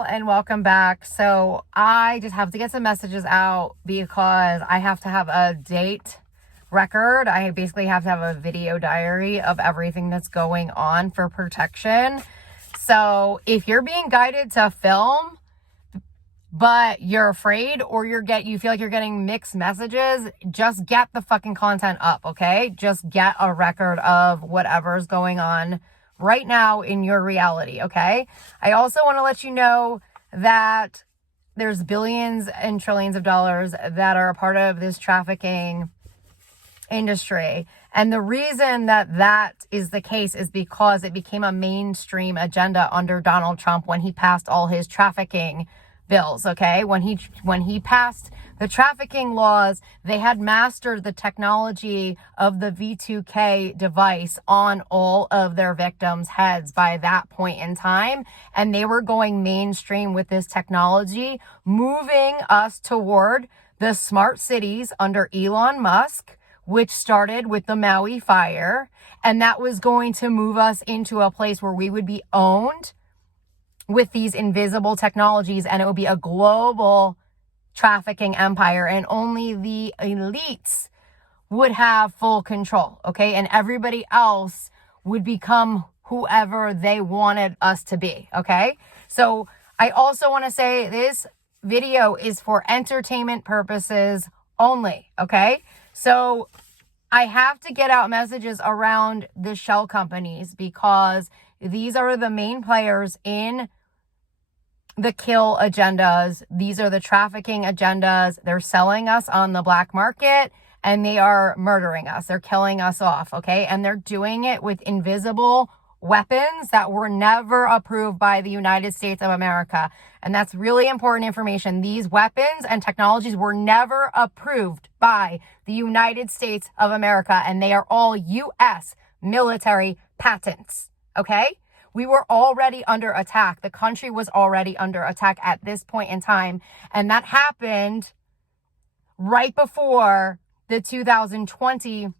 all, and welcome back. So I just have to get some messages out because I have to have a date record. I basically have to have a video diary of everything that's going on for protection. So if you're being guided to film, but you're afraid or you feel like you're getting mixed messages, just get the fucking content up, okay? Just get a record of whatever's going on right now in your reality, okay? I also want to let you know that there's billions and trillions of dollars that are a part of this trafficking industry. And the reason that that is the case is because it became a mainstream agenda under Donald Trump when he passed all his trafficking bills, okay? When he passed the trafficking laws, they had mastered the technology of the V2K device on all of their victims' heads by that point in time, and they were going mainstream with this technology, moving us toward the smart cities under Elon Musk, which started with the Maui fire, and that was going to move us into a place where we would be owned with these invisible technologies, and it would be a global trafficking empire, and only the elites would have full control, okay? And everybody else would become whoever they wanted us to be, okay? So I also want to say this video is for entertainment purposes only, okay? So I have to get out messages around the shell companies because these are the main players in the kill agendas. These are the trafficking agendas. They're selling us on the black market and they are murdering us. They're killing us off, okay? And they're doing it with invisible weapons that were never approved by the United States of America. And that's really important information. These weapons and technologies were never approved by the United States of America, and they are all U.S. military patents, okay? We were already under attack. The country was already under attack at this point in time. And that happened right before the 2020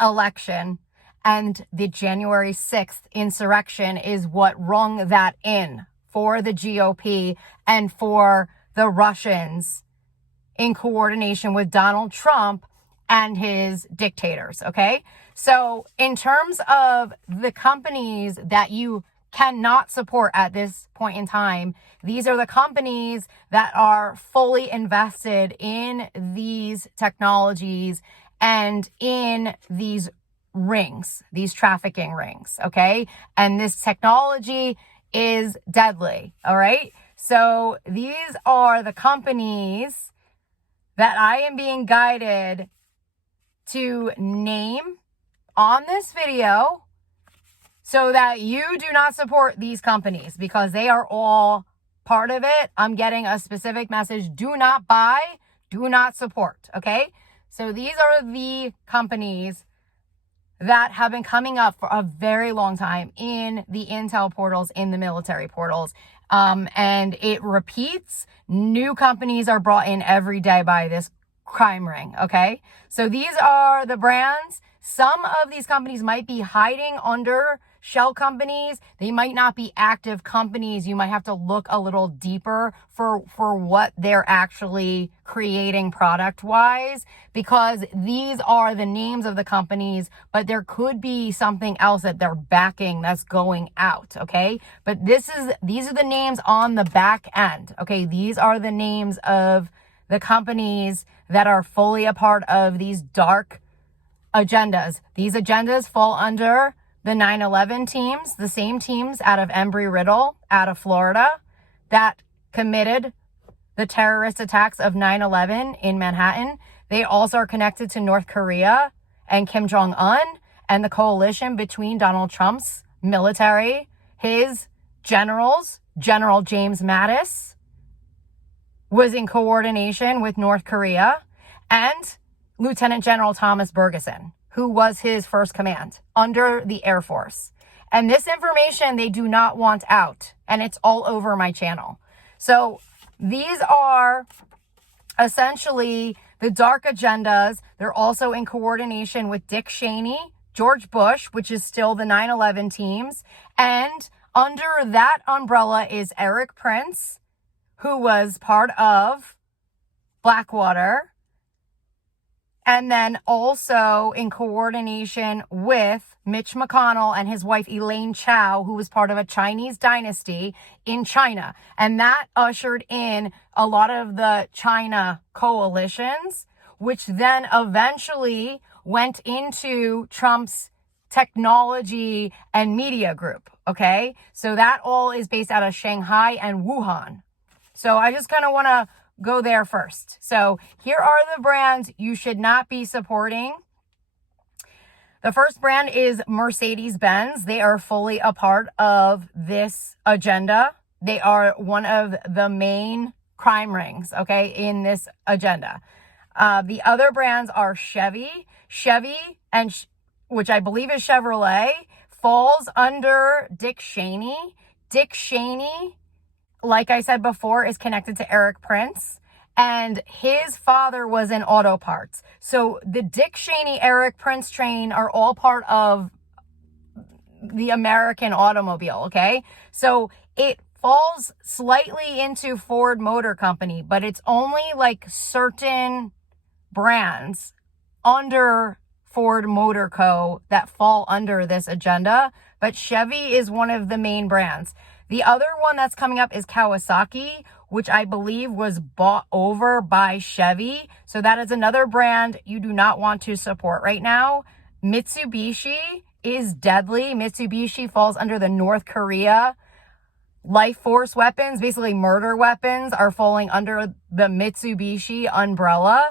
election. And the January 6th insurrection is what rung that in for the GOP and for the Russians in coordination with Donald Trump and his dictators, okay? So in terms of the companies that you cannot support at this point in time, these are the companies that are fully invested in these technologies and in these rings, these trafficking rings, okay? And this technology is deadly, all right? So these are the companies that I am being guided to name on this video so that you do not support these companies because they are all part of it. I'm getting a specific message. Do not buy, do not support, okay? So these are the companies that have been coming up for a very long time in the intel portals, in the military portals. And it repeats. New companies are brought in every day by this crime ring, okay? So these are the brands. Some of these companies might be hiding under shell companies. They might not be active companies. You might have to look a little deeper for what they're actually creating product-wise, because these are the names of the companies, but there could be something else that they're backing that's going out, okay? But these are the names on the back end, okay? These are the names of the companies that are fully a part of these dark agendas. These agendas fall under the 9/11 teams, the same teams out of Embry-Riddle, out of Florida, that committed the terrorist attacks of 9/11 in Manhattan. They also are connected to North Korea and Kim Jong-un and the coalition between Donald Trump's military, his generals. General James Mattis was in coordination with North Korea, and Lieutenant General Thomas Bergeson, who was his first command under the Air Force. And this information they do not want out, and it's all over my channel. So these are essentially the dark agendas. They're also in coordination with Dick Cheney, George Bush, which is still the 9/11 teams, and Under that umbrella is Eric Prince, who was part of Blackwater, and then also in coordination with Mitch McConnell and his wife Elaine Chao, who was part of a Chinese dynasty in China. And that ushered in a lot of the China coalitions, which then eventually went into Trump's technology and media group. Okay. So that all is based out of Shanghai and Wuhan. So I just kind of want to go there first. So here are the brands you should not be supporting. The first brand is Mercedes-Benz. They are fully a part of this agenda. They are one of the main crime rings, okay, in this agenda. The other brands are Chevy, and which I believe is Chevrolet, falls under Dick Cheney. Dick Cheney, like I said before, is connected to Eric Prince, and his father was in auto parts. So the Dick Cheney, Eric Prince train are all part of the American automobile, okay? So it falls slightly into Ford Motor Company, but it's only like certain brands under Ford Motor Co. that fall under this agenda, but Chevy is one of the main brands. The other one that's coming up is Kawasaki, which I believe was bought over by Chevy. So that is another brand you do not want to support right now. Mitsubishi is deadly. Mitsubishi falls under the North Korea life force weapons, basically murder weapons, are falling under the Mitsubishi umbrella.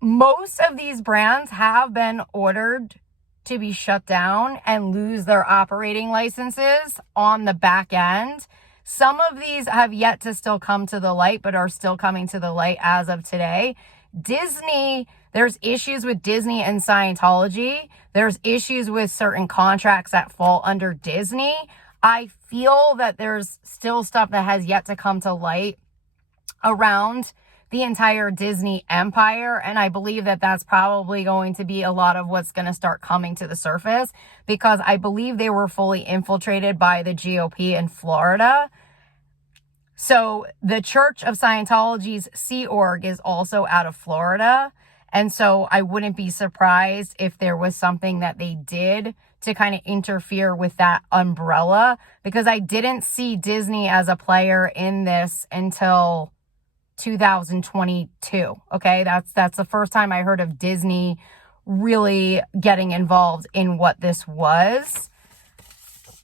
Most of these brands have been ordered to be shut down and lose their operating licenses on the back end. Some of these have yet to still come to the light, but are still coming to the light as of today. Disney, there's issues with Disney and Scientology. There's issues with certain contracts that fall under Disney. I feel that there's still stuff that has yet to come to light around the entire Disney empire. And I believe that that's probably going to be a lot of what's going to start coming to the surface, because I believe they were fully infiltrated by the GOP in Florida. So the Church of Scientology's Sea Org is also out of Florida. And so I wouldn't be surprised if there was something that they did to kind of interfere with that umbrella, because I didn't see Disney as a player in this until 2022. Okay, that's the first time I heard of Disney really getting involved in what this was.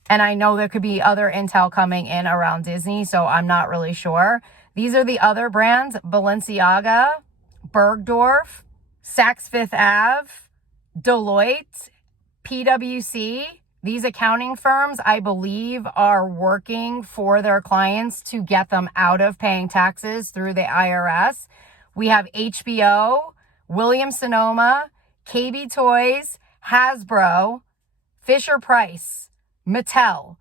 And I know there could be other intel coming in around Disney, so I'm not really sure. These are the other brands: Balenciaga, Bergdorf, Saks Fifth Ave, Deloitte, PwC. These accounting firms, I believe, are working for their clients to get them out of paying taxes through the IRS. We have HBO, Williams-Sonoma, KB Toys, Hasbro, Fisher-Price, Mattel.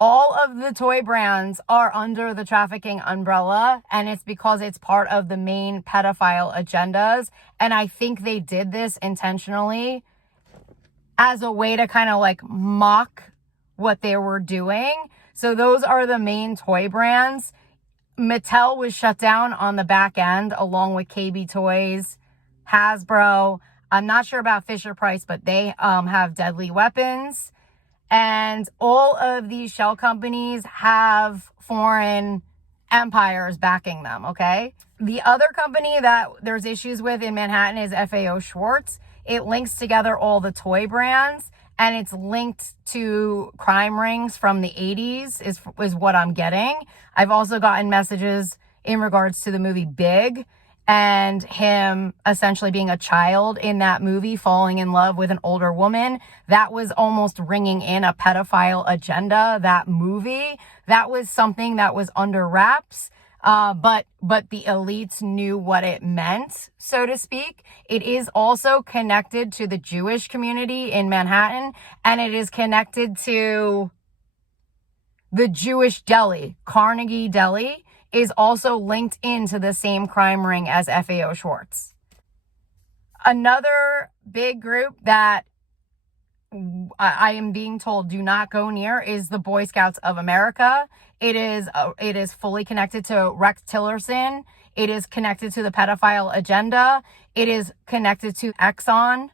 All of the toy brands are under the trafficking umbrella, and it's because it's part of the main pedophile agendas. And I think they did this intentionally as a way to kind of like mock what they were doing. So those are the main toy brands. Mattel was shut down on the back end along with KB Toys, Hasbro. I'm not sure about Fisher-Price, but they have deadly weapons. And all of these shell companies have foreign empires backing them, okay? The other company that there's issues with in Manhattan is FAO Schwarz. It links together all the toy brands, and it's linked to crime rings from the 80s is what I'm getting. I've also gotten messages in regards to the movie Big, and him essentially being a child in that movie, falling in love with an older woman. That was almost ringing in a pedophile agenda, that movie. That was something that was under wraps. But the elites knew what it meant, so to speak. It is also connected to the Jewish community in Manhattan, and it is connected to the Jewish deli. Carnegie Deli is also linked into the same crime ring as FAO Schwarz. Another big group that I am being told do not go near is the Boy Scouts of America. It is fully connected to Rex Tillerson. It is connected to the pedophile agenda. It is connected to ExxonMobil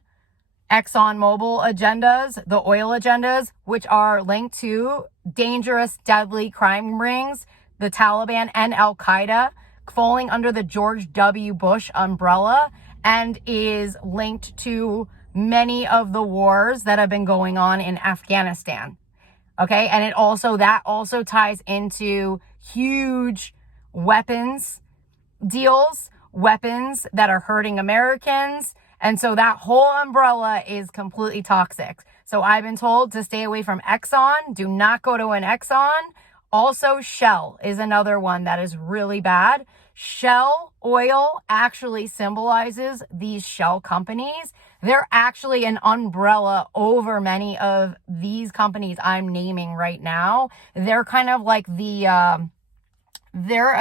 agendas, the oil agendas, which are linked to dangerous, deadly crime rings, the Taliban and Al-Qaeda, falling under the George W. Bush umbrella, and is linked to many of the wars that have been going on in Afghanistan. Okay. And that also ties into huge weapons deals, weapons that are hurting Americans. And so that whole umbrella is completely toxic. So I've been told to stay away from Exxon. Do not go to an Exxon. Also, Shell is another one that is really bad. Shell oil actually symbolizes these shell companies. They're actually an umbrella over many of these companies I'm naming right now. They're kind of like they're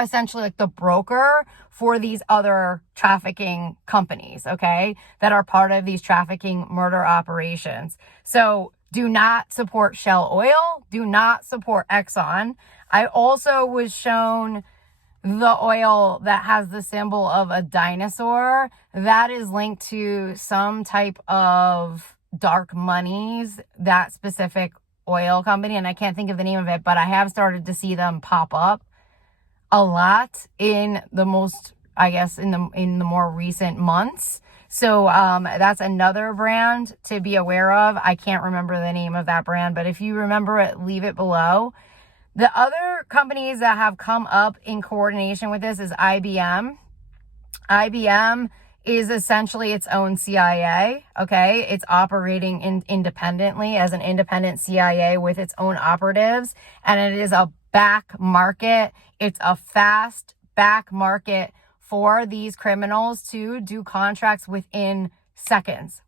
essentially like the broker for these other trafficking companies, okay, that are part of these trafficking murder operations. So do not support Shell Oil. Do not support Exxon. I also was shown the oil that has the symbol of a dinosaur. That is linked to some type of dark monies, that specific oil company. And I can't think of the name of it, but I have started to see them pop up a lot in the more recent months. So that's another brand to be aware of. I can't remember the name of that brand, but if you remember it, leave it below. The other companies that have come up in coordination with this is IBM. IBM is essentially its own CIA, okay? It's operating independently as an independent CIA with its own operatives, and it is a back market. It's a fast back market for these criminals to do contracts within seconds,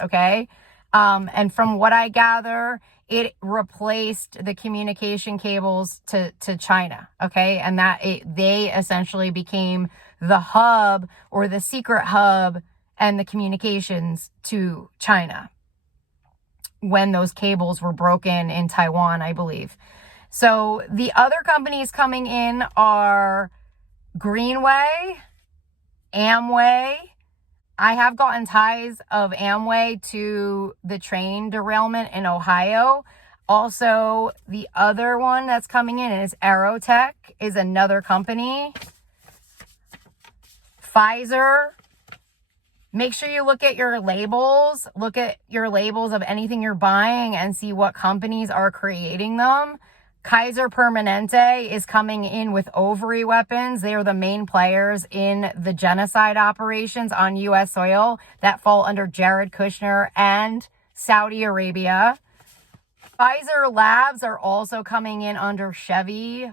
okay? And from what I gather, it replaced the communication cables to China, okay? And they essentially became the hub or the secret hub and the communications to China when those cables were broken in Taiwan, I believe. So the other companies coming in are Greenway, Amway. I have gotten ties of Amway to the train derailment in Ohio. Also, the other one that's coming in is Aerotech, is another company. Pfizer. Make sure you look at your labels. Look at your labels of anything you're buying and see what companies are creating them. Kaiser Permanente is coming in with ovary weapons. They are the main players in the genocide operations on U.S. soil that fall under Jared Kushner and Saudi Arabia. Pfizer Labs are also coming in under Chevy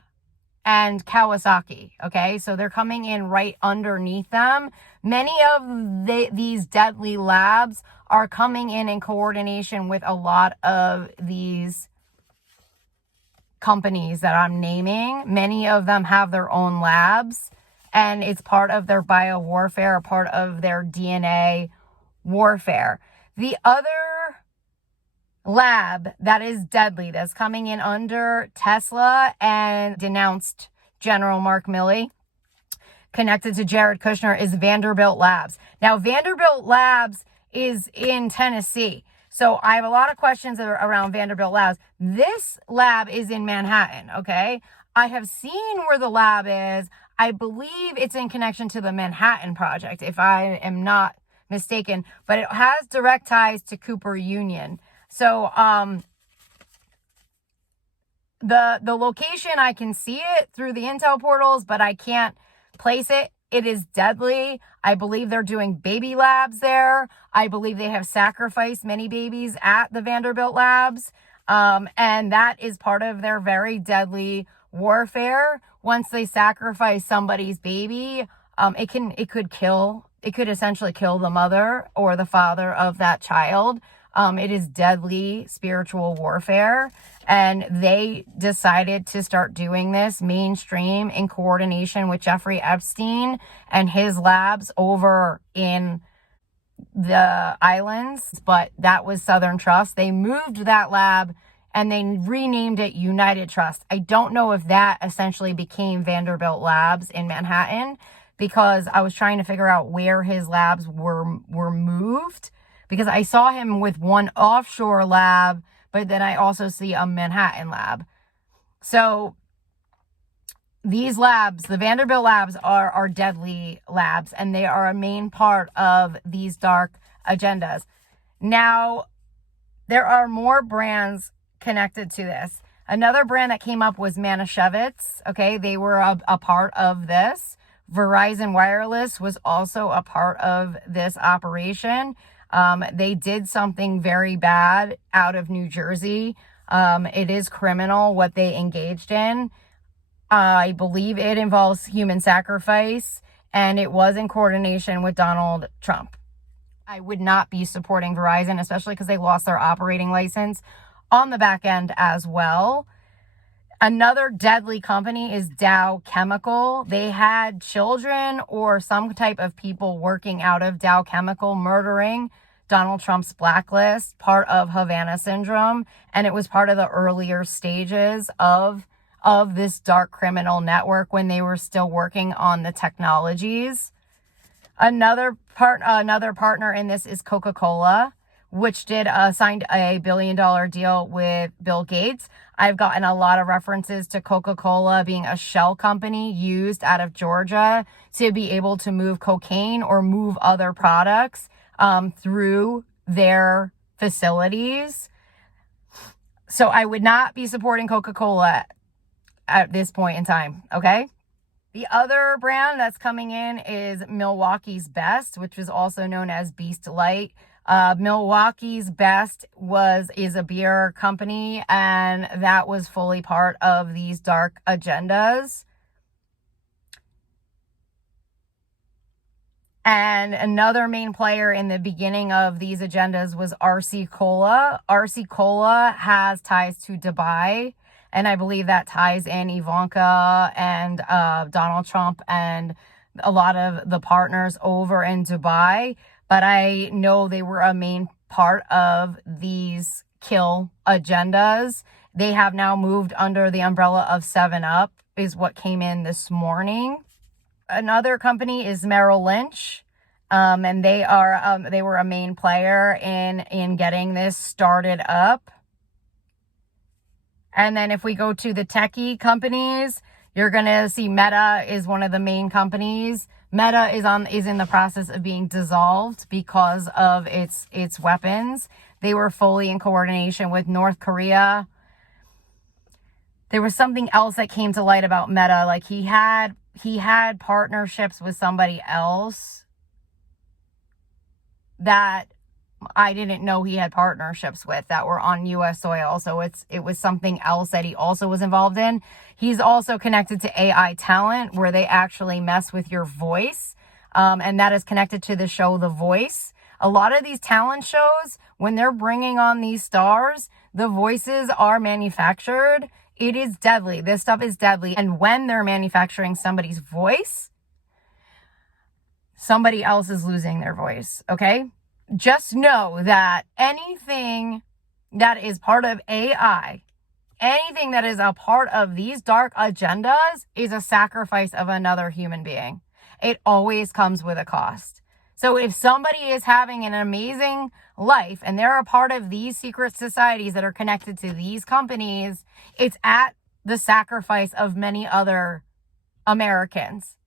and Kawasaki, okay? So they're coming in right underneath them. Many of these deadly labs are coming in coordination with a lot of these companies that I'm naming. Many of them have their own labs, and it's part of their bio warfare, part of their DNA warfare. The other lab that is deadly, that's coming in under Tesla and denounced General Mark Milley, connected to Jared Kushner, is Vanderbilt Labs. Now, Vanderbilt Labs is in Tennessee. So I have a lot of questions around Vanderbilt Labs. This lab is in Manhattan, okay? I have seen where the lab is. I believe it's in connection to the Manhattan Project, if I am not mistaken. But it has direct ties to Cooper Union. So the location, I can see it through the intel portals, but I can't place it. It is deadly. I believe they're doing baby labs there. I believe they have sacrificed many babies at the Vanderbilt Labs. And that is part of their very deadly warfare. Once they sacrifice somebody's baby, it could essentially kill the mother or the father of that child. It is deadly spiritual warfare. And they decided to start doing this mainstream in coordination with Jeffrey Epstein and his labs over in the islands, but that was Southern Trust. They moved that lab and they renamed it United Trust. I don't know if that essentially became Vanderbilt Labs in Manhattan, because I was trying to figure out where his labs were moved, because I saw him with one offshore lab, but then I also see a Manhattan lab. So these labs, the Vanderbilt labs, are deadly labs, and they are a main part of these dark agendas. Now, there are more brands connected to this. Another brand that came up was Manischewitz. Okay, they were a part of this. Verizon Wireless was also a part of this operation. They did something very bad out of New Jersey. It is criminal what they engaged in. I believe it involves human sacrifice, and it was in coordination with Donald Trump. I would not be supporting Verizon, especially because they lost their operating license on the back end as well. Another deadly company is Dow Chemical. They had children or some type of people working out of Dow Chemical murdering Donald Trump's blacklist, part of Havana syndrome, and it was part of the earlier stages of this dark criminal network when they were still working on the technologies. Another partner in this is Coca-Cola, which signed a $1 billion deal with Bill Gates. I've gotten a lot of references to Coca-Cola being a shell company used out of Georgia to be able to move cocaine or move other products through their facilities. So I would not be supporting Coca-Cola at this point in time, okay? The other brand that's coming in is Milwaukee's Best, which is also known as Beast Light. Milwaukee's Best is a beer company, and that was fully part of these dark agendas. And another main player in the beginning of these agendas was RC Cola. RC Cola has ties to Dubai, and I believe that ties in Ivanka and Donald Trump and a lot of the partners over in Dubai. But I know they were a main part of these kill agendas. They have now moved under the umbrella of 7-Up, is what came in this morning. Another company is Merrill Lynch, and they were a main player in getting this started up. And then if we go to the techie companies, you're going to see Meta is one of the main companies. Meta is in the process of being dissolved because of its weapons. They were fully in coordination with North Korea. There was something else that came to light about Meta. Like he had partnerships with somebody else that I didn't know he had partnerships with that were on U.S. soil. So it was something else that he also was involved in. He's also connected to AI talent, where they actually mess with your voice. And that is connected to the show The Voice. A lot of these talent shows, when they're bringing on these stars, the voices are manufactured. It is deadly. This stuff is deadly. And when they're manufacturing somebody's voice, somebody else is losing their voice. Okay? Just know that anything that is part of AI, anything that is a part of these dark agendas is a sacrifice of another human being. It always comes with a cost. So if somebody is having an amazing life and they're a part of these secret societies that are connected to these companies, it's at the sacrifice of many other Americans.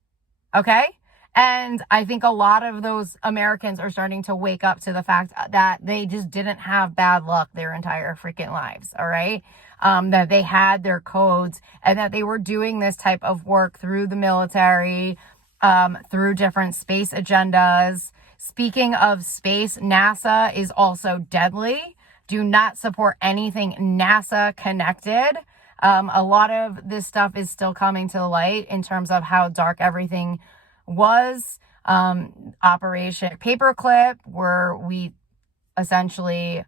Okay? And I think a lot of those Americans are starting to wake up to the fact that they just didn't have bad luck their entire freaking lives, all right? That they had their codes and that they were doing this type of work through the military, through different space agendas. Speaking of space, NASA is also deadly. Do not support anything NASA connected. A lot of this stuff is still coming to light in terms of how dark everything was. Operation Paperclip, where we essentially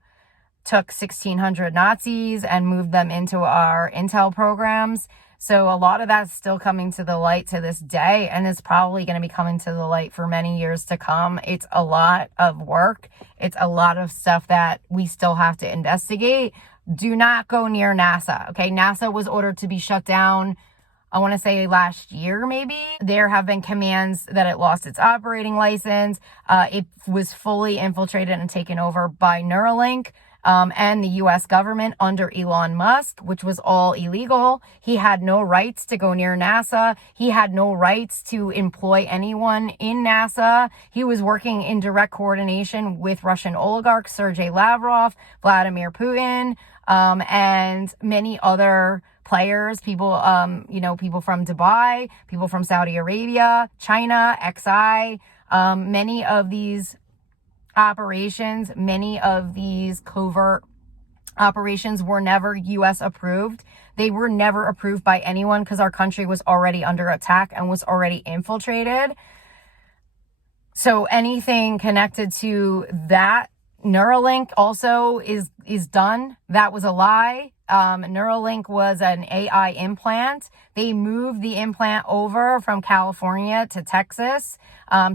took 1,600 Nazis and moved them into our intel programs. So a lot of that's still coming to the light to this day, and it's probably going to be coming to the light for many years to come. It's a lot of work. It's a lot of stuff that we still have to investigate. Do not go near NASA. Okay. NASA was ordered to be shut down, I want to say last year, maybe. There have been commands that it lost its operating license. It was fully infiltrated and taken over by Neuralink and the US government under Elon Musk, which was all illegal. He had no rights to go near NASA. He had no rights to employ anyone in NASA. He was working in direct coordination with Russian oligarchs, Sergei Lavrov, Vladimir Putin, and many other players, people, people from Dubai, people from Saudi Arabia, China, XI, many of these operations, many of these covert operations were never US approved. They were never approved by anyone because our country was already under attack and was already infiltrated. So anything connected to that, Neuralink also is done. That was a lie. Neuralink was an AI implant. They moved the implant over from California to Texas.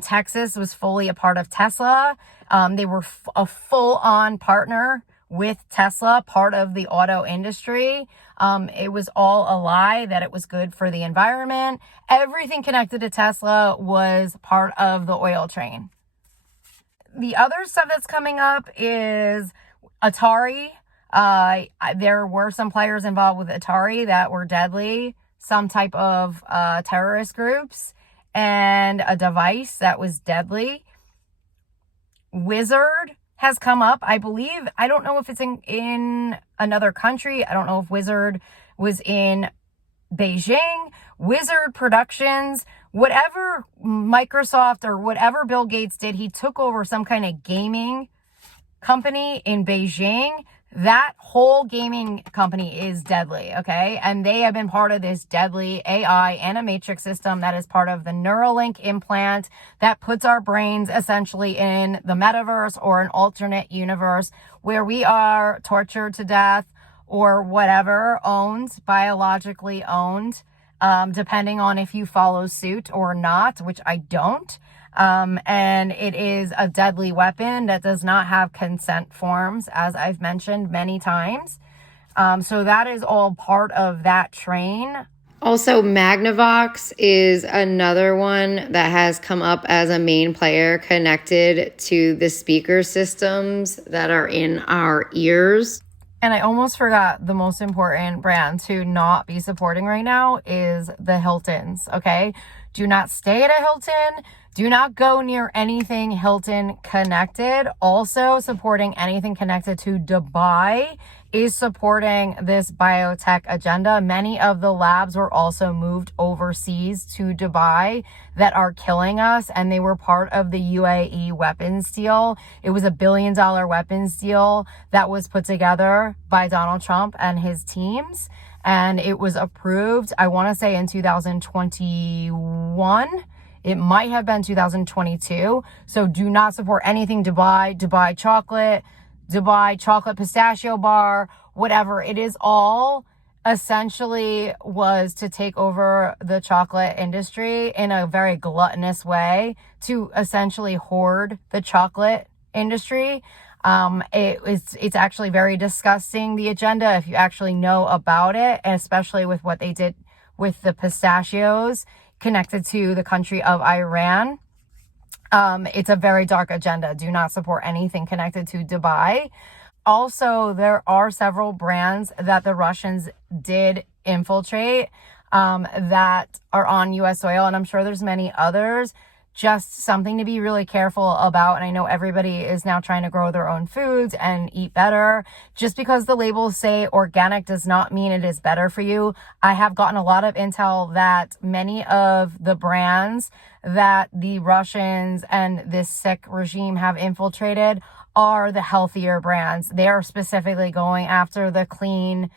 Texas was fully a part of Tesla. They were a full-on partner with Tesla, part of the auto industry. It was all a lie that it was good for the environment. Everything connected to Tesla was part of the oil train. The other stuff that's coming up is Atari. There were some players involved with Atari that were deadly, some type of terrorist groups, and a device that was deadly. Wizard has come up, I believe. I don't know if it's in another country. I don't know if Wizard was in Beijing. Wizard Productions, whatever Microsoft or whatever Bill Gates did, he took over some kind of gaming company in Beijing. That whole gaming company is deadly, okay? And they have been part of this deadly AI animatrix system that is part of the Neuralink implant that puts our brains essentially in the metaverse or an alternate universe where we are tortured to death or whatever, owned, biologically owned, depending on if you follow suit or not, which I don't. And it is a deadly weapon that does not have consent forms, as I've mentioned many times. So that is all part of that train. Also, Magnavox is another one that has come up as a main player connected to the speaker systems that are in our ears. And I almost forgot the most important brand to not be supporting right now is the Hiltons, okay? Do not stay at a Hilton. Do not go near anything Hilton connected. Also, supporting anything connected to Dubai is supporting this biotech agenda. Many of the labs were also moved overseas to Dubai that are killing us, and they were part of the UAE weapons deal. It was $1 billion weapons deal that was put together by Donald Trump and his teams, and it was approved, I want to say in 2021. It might have been 2022. So do not support anything Dubai, Dubai chocolate pistachio bar, whatever. It is all essentially was to take over the chocolate industry in a very gluttonous way to essentially hoard the chocolate industry. It's actually very disgusting, the agenda, if you actually know about it, and especially with what they did with the pistachios connected to the country of Iran. It's a very dark agenda. Do not support anything connected to Dubai. Also, there are several brands that the Russians did infiltrate that are on U.S. soil, and I'm sure there's many others. Just something to be really careful about. And I know everybody is now trying to grow their own foods and eat better. Just because the labels say organic does not mean it is better for you. I have gotten a lot of intel that many of the brands that the Russians and this sick regime have infiltrated are the healthier brands. They are specifically going after the clean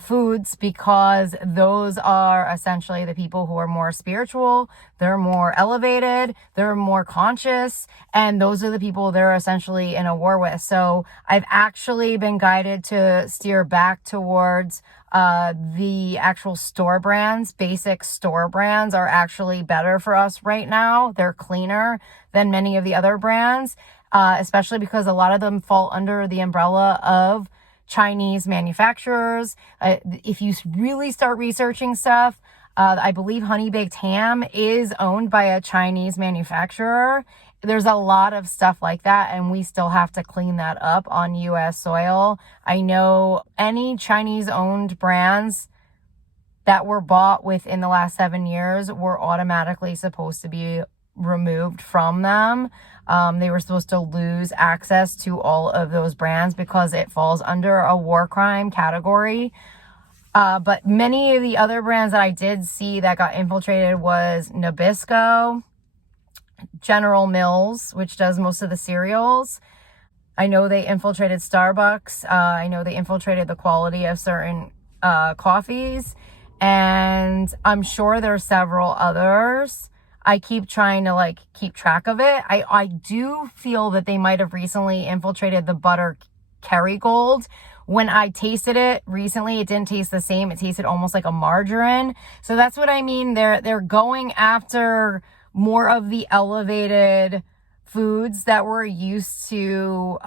foods because those are essentially the people who are more spiritual, they're more elevated, they're more conscious, and those are the people they're essentially in a war with. So I've actually been guided to steer back towards The actual store brands, basic store brands, are actually better for us right now. They're cleaner than many of the other brands, especially because a lot of them fall under the umbrella of Chinese manufacturers. If you really start researching stuff, I believe Honey Baked Ham is owned by a Chinese manufacturer. There's a lot of stuff like that, and we still have to clean that up on U.S. soil. I know any Chinese-owned brands that were bought within the last 7 years were automatically supposed to be removed from them. They were supposed to lose access to all of those brands because it falls under a war crime category. But many of the other brands that I did see that got infiltrated was Nabisco, General Mills, which does most of the cereals. I know they infiltrated Starbucks. I know they infiltrated the quality of certain coffees. And I'm sure there's several others. I keep trying to keep track of it. I do feel that they might have recently infiltrated the butter Kerrygold. When I tasted it recently, it didn't taste the same. It tasted almost like a margarine. So that's what I mean. They're going after more of the elevated foods that we're used to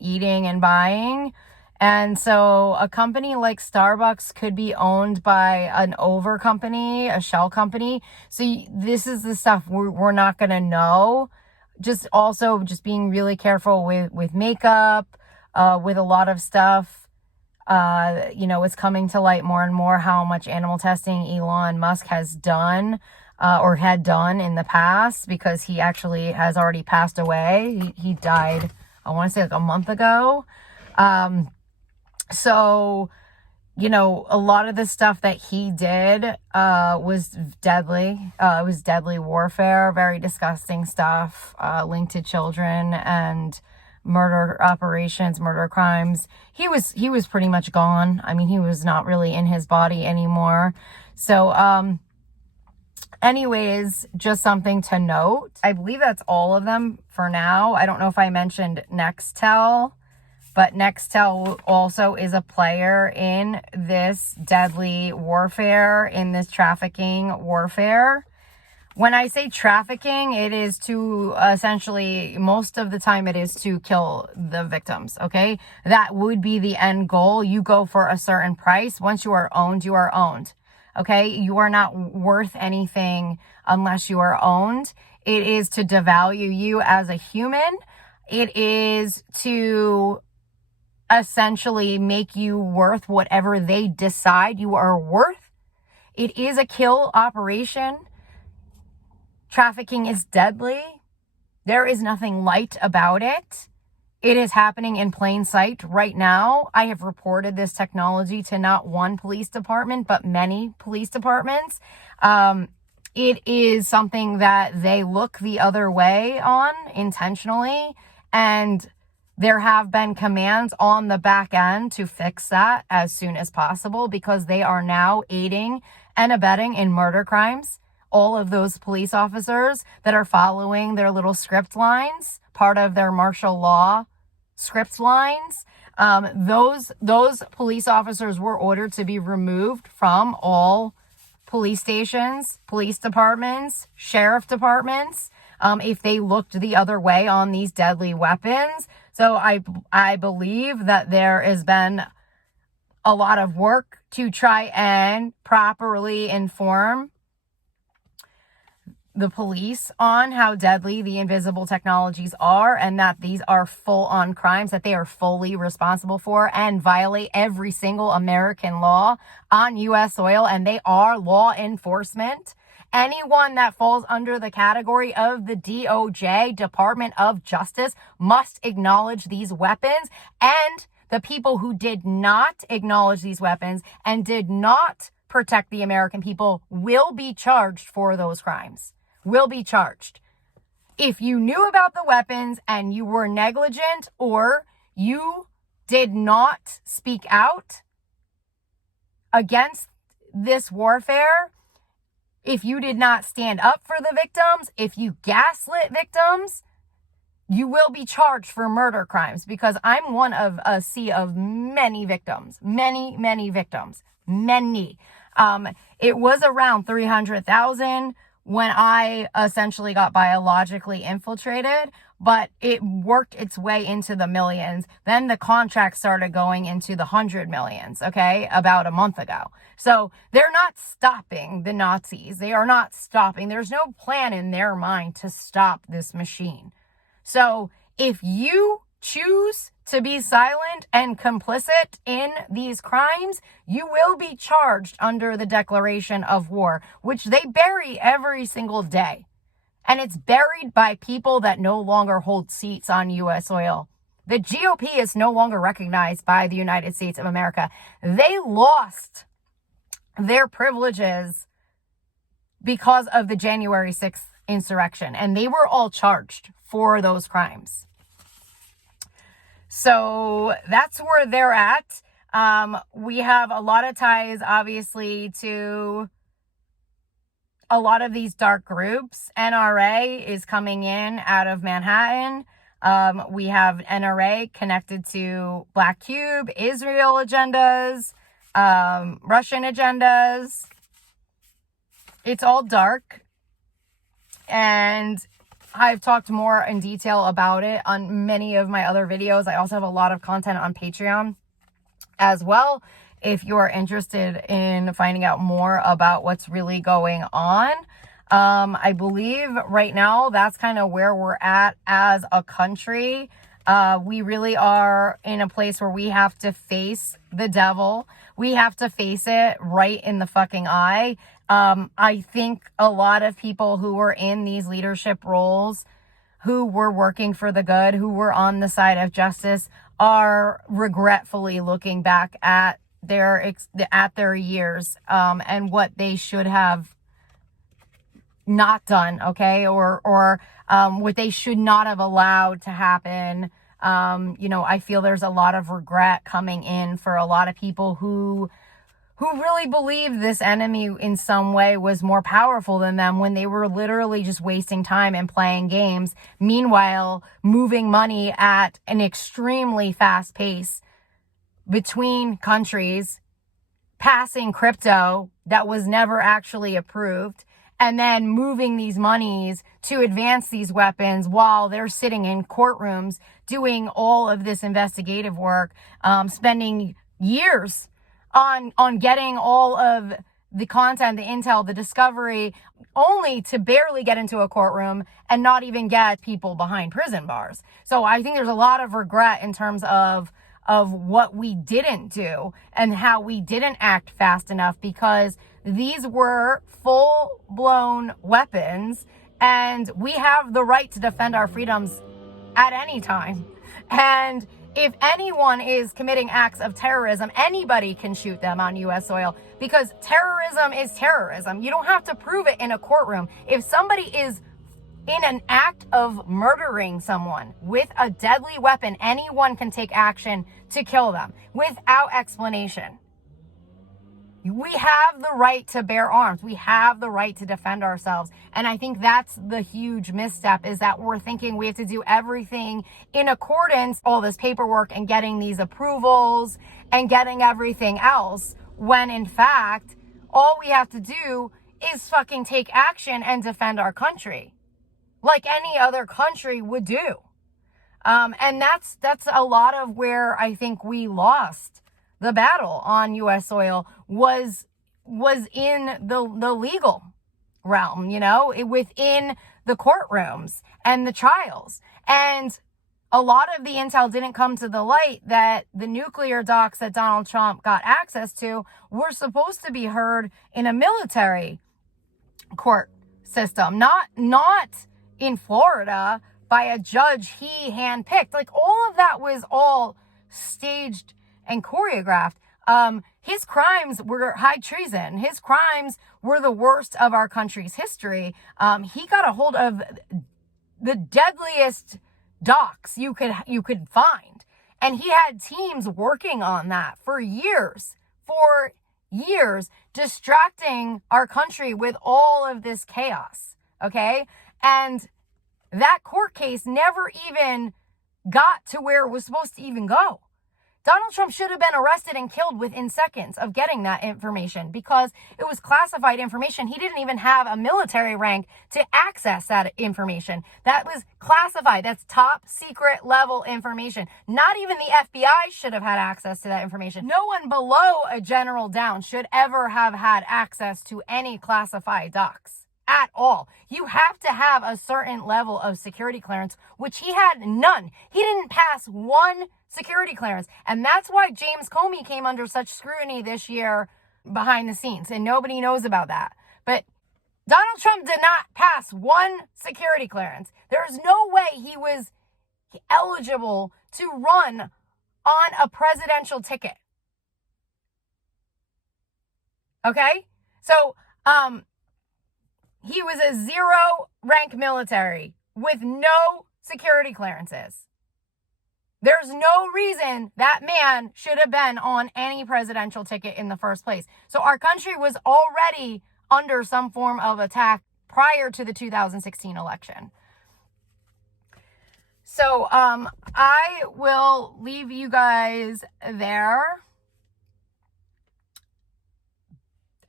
eating and buying. And so a company like Starbucks could be owned by an over company, a shell company. So this is the stuff we're not going to know. Just being really careful with makeup, with a lot of stuff. It's coming to light more and more how much animal testing Elon Musk has done or had done in the past, because he actually has already passed away. He died, I want to say a month ago. So, a lot of the stuff that he did was deadly. It was deadly warfare, very disgusting stuff linked to children and murder operations, murder crimes. He was pretty much gone. I mean, he was not really in his body anymore. So, anyways, just something to note. I believe that's all of them for now. I don't know if I mentioned Nextel, but Nextel also is a player in this deadly warfare, in this trafficking warfare. When I say trafficking, it is to essentially, most of the time, it is to kill the victims, okay? That would be the end goal. You go for a certain price. Once you are owned, you are owned, okay? You are not worth anything unless you are owned. It is to devalue you as a human. It is to essentially make you worth whatever they decide you are worth. It is a kill operation. Trafficking is deadly. There is nothing light about it. It is happening in plain sight right now. I have reported this technology to not one police department, but many police departments. It is something that they look the other way on intentionally, and there have been commands on the back end to fix that as soon as possible, because they are now aiding and abetting in murder crimes. All of those police officers that are following their little script lines, part of their martial law script lines, those police officers were ordered to be removed from all police stations, police departments, sheriff departments, if they looked the other way on these deadly weapons. So I believe that there has been a lot of work to try and properly inform the police on how deadly the invisible technologies are, and that these are full-on crimes that they are fully responsible for and violate every single American law on U.S. soil, and they are law enforcement. Anyone that falls under the category of the DOJ, Department of Justice, must acknowledge these weapons, and the people who did not acknowledge these weapons and did not protect the American people will be charged for those crimes. Will be charged. If you knew about the weapons and you were negligent, or you did not speak out against this warfare, if you did not stand up for the victims, if you gaslit victims, you will be charged for murder crimes, because I'm one of a sea of many victims, many victims. Many. It was around 300,000 when I essentially got biologically infiltrated, but it worked its way into the millions. Then the contract started going into the 100 millions, okay, about a month ago. So they're not stopping the Nazis. They are not stopping. There's no plan in their mind to stop this machine. So if you choose to be silent and complicit in these crimes, you will be charged under the declaration of war, which they bury every single day. And it's buried by people that no longer hold seats on U.S. soil. The GOP is no longer recognized by the United States of America. They lost their privileges because of the January 6th insurrection, and they were all charged for those crimes. So that's where they're at. We have a lot of ties, obviously, to a lot of these dark groups. NRA is coming in out of Manhattan. We have NRA connected to Black Cube, Israel agendas, Russian agendas. It's all dark. And I've talked more in detail about it on many of my other videos. I also have a lot of content on Patreon as well, if you're interested in finding out more about what's really going on. I believe right now that's kind of where we're at as a country. We really are in a place where we have to face the devil. We have to face it right in the fucking eye. I think a lot of people who were in these leadership roles, who were working for the good, who were on the side of justice, are regretfully looking back at their years, and what they should have not done, okay, or what they should not have allowed to happen. I feel there's a lot of regret coming in for a lot of people who really believed this enemy in some way was more powerful than them, when they were literally just wasting time and playing games. Meanwhile, moving money at an extremely fast pace between countries, passing crypto that was never actually approved, and then moving these monies to advance these weapons while they're sitting in courtrooms doing all of this investigative work, spending years on getting all of the content, the intel, the discovery, only to barely get into a courtroom and not even get people behind prison bars. So I think there's a lot of regret in terms of what we didn't do and how we didn't act fast enough, because these were full-blown weapons, and we have the right to defend our freedoms at any time. And if anyone is committing acts of terrorism, anybody can shoot them on U.S. soil, because terrorism is terrorism. You don't have to prove it in a courtroom. If somebody is in an act of murdering someone with a deadly weapon, anyone can take action to kill them without explanation. We have the right to bear arms. We have the right to defend ourselves. And I think that's the huge misstep, is that we're thinking we have to do everything in accordance, all this paperwork and getting these approvals and getting everything else, when in fact, all we have to do is fucking take action and defend our country like any other country would do. And that's a lot of where I think we lost the battle on U.S. soil, was in the legal realm, within the courtrooms and the trials. And a lot of the intel didn't come to the light that the nuclear docs that Donald Trump got access to were supposed to be heard in a military court system, not in Florida by a judge he handpicked. Like, all of that was all staged and choreographed. His crimes were high treason. His crimes were the worst of our country's history. He got a hold of the deadliest docs you could find, and he had teams working on that for years, distracting our country with all of this chaos. Okay, and that court case never even got to where it was supposed to even go. Donald Trump should have been arrested and killed within seconds of getting that information because it was classified information. He didn't even have a military rank to access that information. That was classified. That's top secret level information. Not even the FBI should have had access to that information. No one below a general down should ever have had access to any classified docs at all. You have to have a certain level of security clearance, which he had none. He didn't pass one security clearance. And that's why James Comey came under such scrutiny this year behind the scenes. And nobody knows about that. But Donald Trump did not pass one security clearance. There's no way he was eligible to run on a presidential ticket. Okay? So, he was a 0 rank military with no security clearances. There's no reason that man should have been on any presidential ticket in the first place. So our country was already under some form of attack prior to the 2016 election. So I will leave you guys there.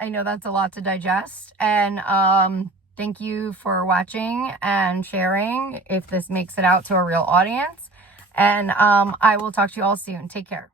I know that's a lot to digest. And thank you for watching and sharing if this makes it out to a real audience. And I will talk to you all soon. Take care.